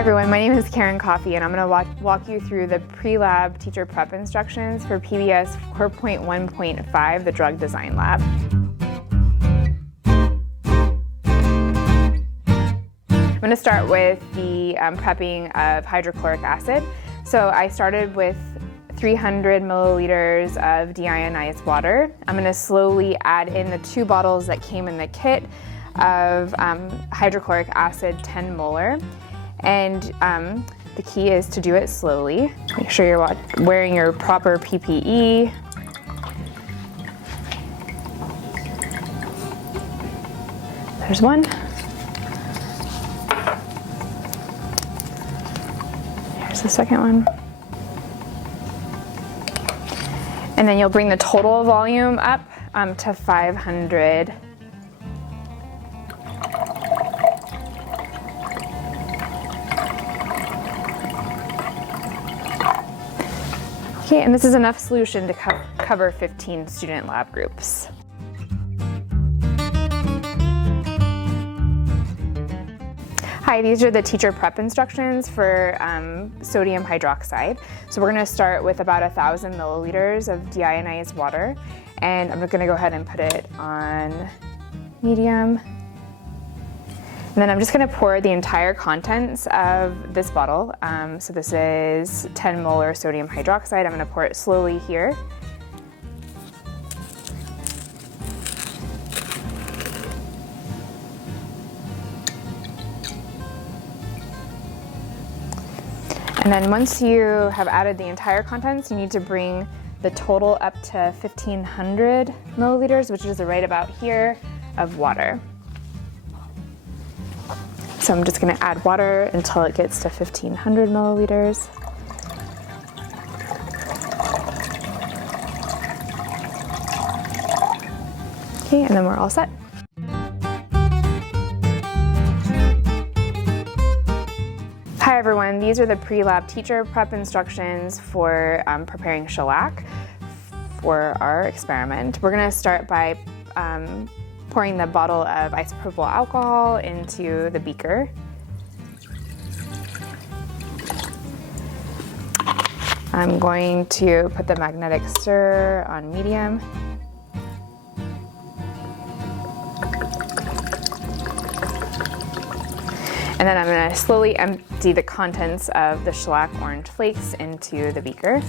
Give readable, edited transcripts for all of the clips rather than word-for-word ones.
Hi everyone, my name is Karen Coffey and I'm going to walk you through the pre-lab teacher prep instructions for PBS 4.1.5, the drug design lab. I'm going to start with the prepping of hydrochloric acid. So I started with 300 milliliters of deionized water. I'm going to slowly add in the 2 bottles that came in the kit of hydrochloric acid 10 molar. And the key is to do it slowly. Make sure you're wearing your proper PPE. There's one. Here's the second one. And then you'll bring the total volume up to 500. Okay, and this is enough solution to cover 15 student lab groups. Hi, these are the teacher prep instructions for sodium hydroxide. So we're going to start with about 1,000 milliliters of deionized water, and I'm going to go ahead and put it on medium. And then I'm just going to pour the entire contents of this bottle. So this is 10 molar sodium hydroxide. I'm going to pour it slowly here. And then once you have added the entire contents, you need to bring the total up to 1,500 milliliters, which is right about here, of water. So I'm just going to add water until it gets to 1,500 milliliters. Okay, and then we're all set. Hi everyone, these are the pre-lab teacher prep instructions for preparing shellac for our experiment. We're going to start by pouring the bottle of isopropyl alcohol into the beaker. I'm going to put the magnetic stir on medium. And then I'm going to slowly empty the contents of the shellac orange flakes into the beaker.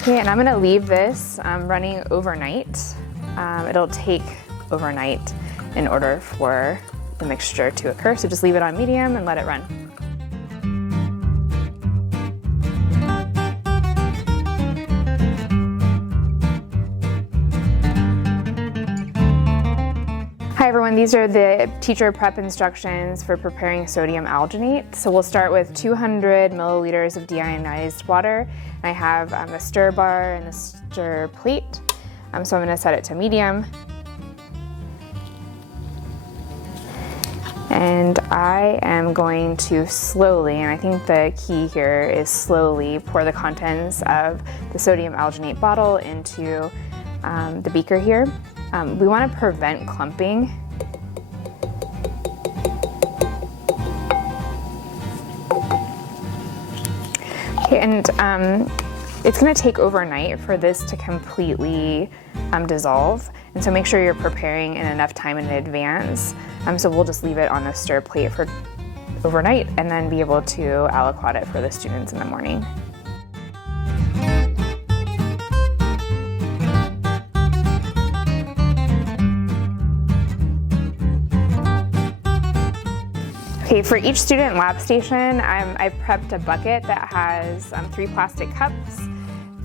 Okay, and I'm going to leave this running overnight. It'll take overnight in order for the mixture to occur, so just leave it on medium and let it run. Hi everyone, these are the teacher prep instructions for preparing sodium alginate. So we'll start with 200 milliliters of deionized water. I have a stir bar and a stir plate. So I'm going to set it to medium. And I am going to slowly, and I think the key here is slowly, pour the contents of the sodium alginate bottle into the beaker here. We want to prevent clumping. Okay, and it's going to take overnight for this to completely dissolve, and so make sure you're preparing in enough time in advance. So we'll just leave it on the stir plate for overnight and then be able to aliquot it for the students in the morning. Okay, for each student lab station, I've prepped a bucket that has 3 plastic cups,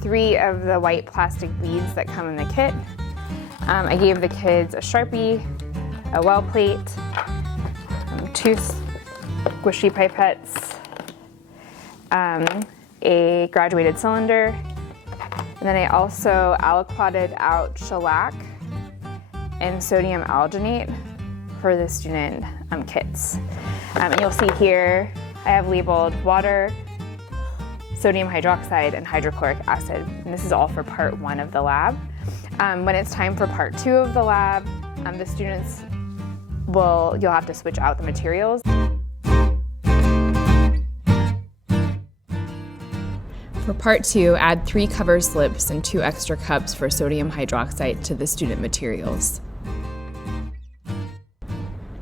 3 of the white plastic beads that come in the kit. I gave the kids a Sharpie, a well plate, 2 squishy pipettes, a graduated cylinder, and then I also aliquoted out shellac and sodium alginate for the student kits. And you'll see here I have labeled water, sodium hydroxide and hydrochloric acid. And this is all for part 1 of the lab. When it's time for part 2 of the lab, the students you'll have to switch out the materials. For part 2, add 3 cover slips and 2 extra cups for sodium hydroxide to the student materials.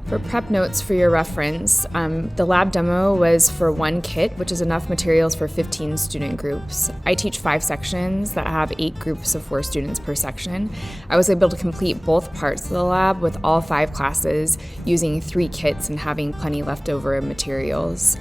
For prep notes for your reference, the lab demo was for 1 kit, which is enough materials for 15 student groups. I teach 5 sections that have 8 groups of 4 students per section. I was able to complete both parts of the lab with all 5 classes using 3 kits and having plenty leftover materials.